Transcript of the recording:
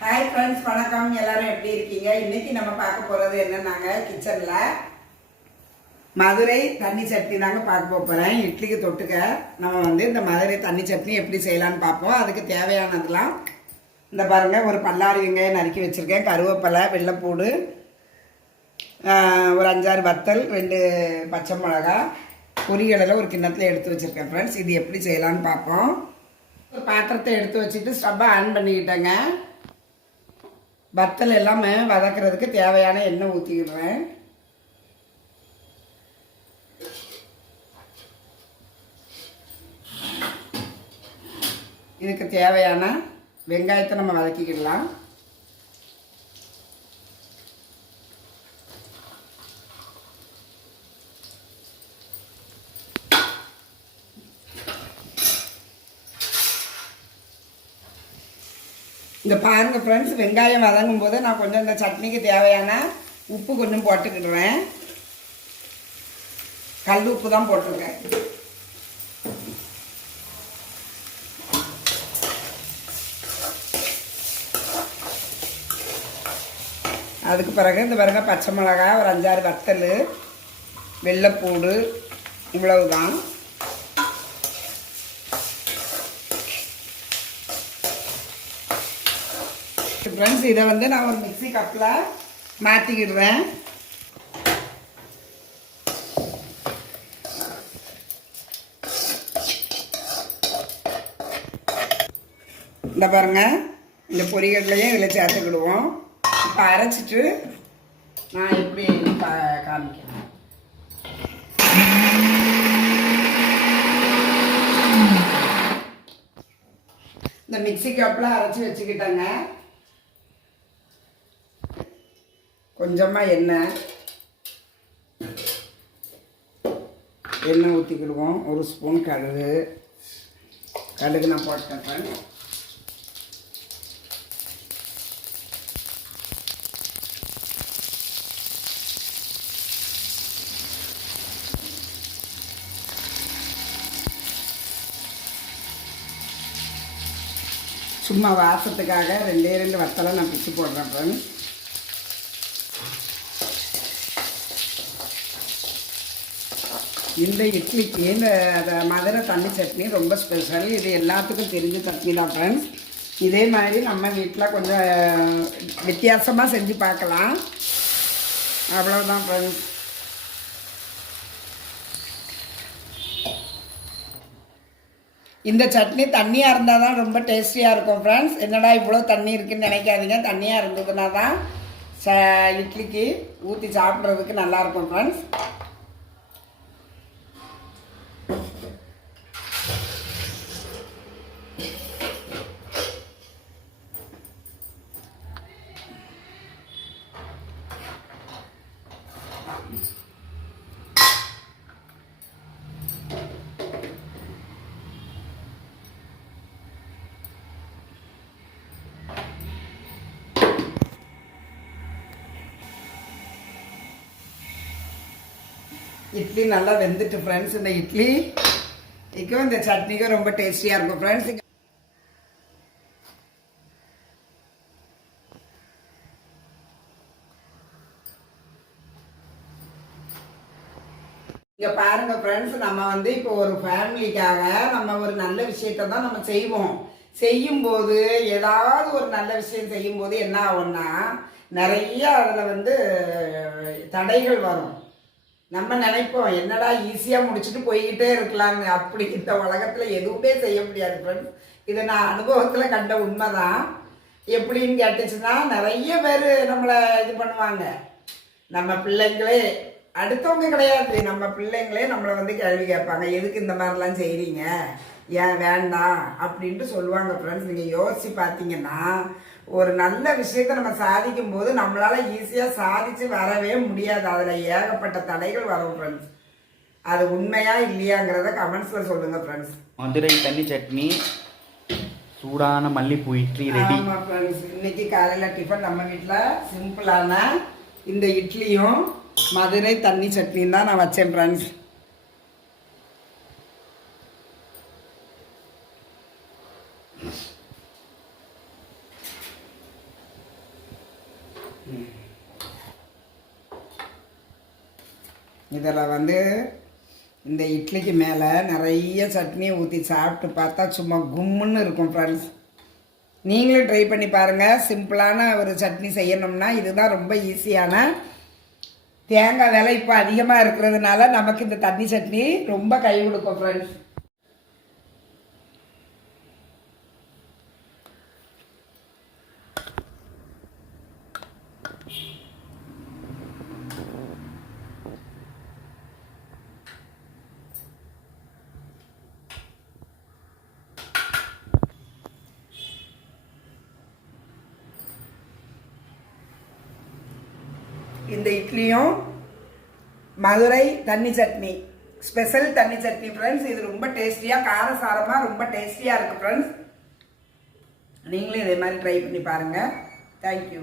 Hi friends, வணக்கம். எல்லாரும் எப்படி இருக்கீங்க? இன்னைக்கு நம்ம பார்க்க போகிறது என்னன்னாங்க, கிச்சனில் மதுரை தண்ணி சட்னி தாங்க பார்க்க போகிறேன். இட்லிக்கு தொட்டுக்க நம்ம இந்த மதுரை தண்ணி சட்னி எப்படி செய்யலான்னு பார்ப்போம். அதுக்கு தேவையானதெல்லாம் இந்த பாருங்கள், ஒரு பல்லாரி வெங்காயம் நறுக்கி வச்சுருக்கேன், கருவேப்பிலை, வெள்ளைப்பூடு, ஒரு 5-6 வத்தல், 2 பச்சை மிளகா, பொரியலில் ஒரு கிண்ணத்தில் எடுத்து வச்சுருக்கேன். ஃப்ரெண்ட்ஸ், இது எப்படி செய்யலான்னு பார்ப்போம். ஒரு பாத்திரத்தை எடுத்து வச்சுட்டு ஸ்டவ்வை ஆன் பண்ணிக்கிட்டேங்க. வத்தல் எல்லாமே வதக்கிறதுக்கு தேவையான எண்ணெய் ஊற்றிக்கிடுறேன். இதுக்கு தேவையான வெங்காயத்தை நம்ம வதக்கிக்கிடலாம். இந்த பாருங்கள் ஃப்ரெண்ட்ஸ், வெங்காயம் வதங்கும் போது நான் கொஞ்சம் இந்த சட்னிக்கு தேவையான உப்பு கொஞ்சம் போட்டுக்கிடுவேன். கல் உப்பு தான் போட்டிருக்கேன். அதுக்கு பிறகு இந்த பாருங்க, பச்சை மிளகா, ஒரு 5-6 வத்தல், வெள்ளைப்பூடு, இவ்வளவுதான். ஃப்ரெண்ட்ஸ், இதை நான் ஒரு மிக்ஸி கப்பில் மாற்றிக்கிடுறேன். இந்த பாருங்க, இந்த பொரியல்லையும் இதில் சேர்த்துக்கிடுவோம். இப்போ அரைச்சிட்டு நான் எப்படி காமிக்கிறேன். இந்த மிக்ஸி கப்பில் அரைச்சி வச்சுக்கிட்டேங்க. கொஞ்சமாக எண்ணெய் ஊற்றிக்கிடுவோம். ஒரு ஸ்பூன் கடுகு நான் போட்டேன். சும்மா வாசத்துக்காக 2 வத்தலை நான் பிச்சு போடுறேன். இந்த இட்லிக்கு இந்த மதுரை தண்ணி சட்னி ரொம்ப ஸ்பெஷல். இது எல்லாத்துக்கும் தெரிஞ்ச சட்னி தான் ஃப்ரெண்ட்ஸ். இதே மாதிரி நம்ம வீட்டில் கொஞ்சம் வித்தியாசமாக செஞ்சு பார்க்கலாம். அவ்வளோதான் ஃப்ரெண்ட்ஸ். இந்த சட்னி தண்ணியாக இருந்தால் தான் ரொம்ப டேஸ்டியாக இருக்கும் ஃப்ரெண்ட்ஸ். என்னடா இவ்வளோ தண்ணி இருக்குதுன்னு நினைக்காதீங்க. தண்ணியாக இருந்ததுன்னா தான் இட்லிக்கு ஊற்றி சாப்பிட்றதுக்கு நல்லாயிருக்கும் ஃப்ரெண்ட்ஸ். இட்லி நல்லா வெந்துட்டு ஃப்ரெண்ட்ஸ். இந்த இட்லிக்கும் இந்த சட்னிக்கும் ரொம்ப டேஸ்டியாக இருக்கும் ஃப்ரெண்ட்ஸ். இங்கே பாருங்கள் ஃப்ரெண்ட்ஸ், நம்ம இப்போ ஒரு ஃபேமிலிக்காக நம்ம ஒரு நல்ல விஷயத்த தான் நம்ம செய்வோம். செய்யும்போது ஏதாவது ஒரு நல்ல விஷயம் செய்யும்போது என்ன ஆகும்னா, நிறைய அதில் தடைகள் வரும். நம்ம நினைப்போம், என்னடா ஈஸியாக முடிச்சுட்டு போய்கிட்டே இருக்கலாம்னு. அப்படி இந்த உலகத்தில் எதுவுமே செய்ய முடியாது ஃப்ரெண்ட்ஸ். இதை நான் அனுபவத்தில் கண்ட உண்மை தான். எப்படின்னு கேட்டுச்சுன்னா, நிறைய பேர் நம்மளை இது பண்ணுவாங்க. நம்ம பிள்ளைங்களே, அடுத்தவங்க கிடையாது, நம்ம பிள்ளைங்களே நம்மளை கேள்வி கேட்பாங்க, எதுக்கு இந்த மாதிரிலாம் செய்கிறீங்க, ஏன் வேண்டாம் அப்படின்ட்டு சொல்லுவாங்க ஃப்ரெண்ட்ஸ். நீங்கள் யோசித்து பார்த்தீங்கன்னா, ஒரு நல்ல விஷயத்தை நம்ம சாதிக்கும் போது நம்மளால ஈஸியாக சாதிச்சு வரவே முடியாது. அதில் ஏகப்பட்ட தடைகள் வரும் ஃப்ரெண்ட்ஸ். அது உண்மையா இல்லையாங்கிறத கமெண்ட்ஸில் சொல்லுங்கள் ஃப்ரெண்ட்ஸ். மதுரை தண்ணி சட்னி, சூடான மல்லிப்பூ இட்லி ரெடி. ஆமாம் ஃப்ரெண்ட்ஸ், இன்னைக்கு காலையில் டிஃபன் நம்ம வீட்டில் சிம்பிளான இந்த இட்லியும் மதுரை தண்ணி சட்னியும் தான் நான் வச்சேன் ஃப்ரெண்ட்ஸ். இதில் வந்து இந்த இட்லிக்கு மேலே நிறைய சட்னி ஊற்றி சாப்பிட்டு பார்த்தா சும்மா கும்முன்னு இருக்கும் ஃப்ரெண்ட்ஸ். நீங்களும் ட்ரை பண்ணி பாருங்கள். சிம்பிளான ஒரு சட்னி செய்யணும்னா இதுதான் ரொம்ப ஈஸியான. தேங்காய் விலை இப்போ அதிகமாக இருக்கிறதுனால நமக்கு இந்த தண்ணி சட்னி ரொம்ப கை கொடுக்கும் ஃப்ரெண்ட்ஸ். இந்த இட்லியும் மதுரை தண்ணி சட்னி, ஸ்பெஷல் தண்ணி சட்னி ஃப்ரெண்ட்ஸ். இது ரொம்ப டேஸ்டியாக காரசாரமாக ரொம்ப டேஸ்டியாக இருக்குது ஃப்ரெண்ட்ஸ். நீங்களும் இதே மாதிரி ட்ரை பண்ணி பாருங்கள். தேங்க்யூ.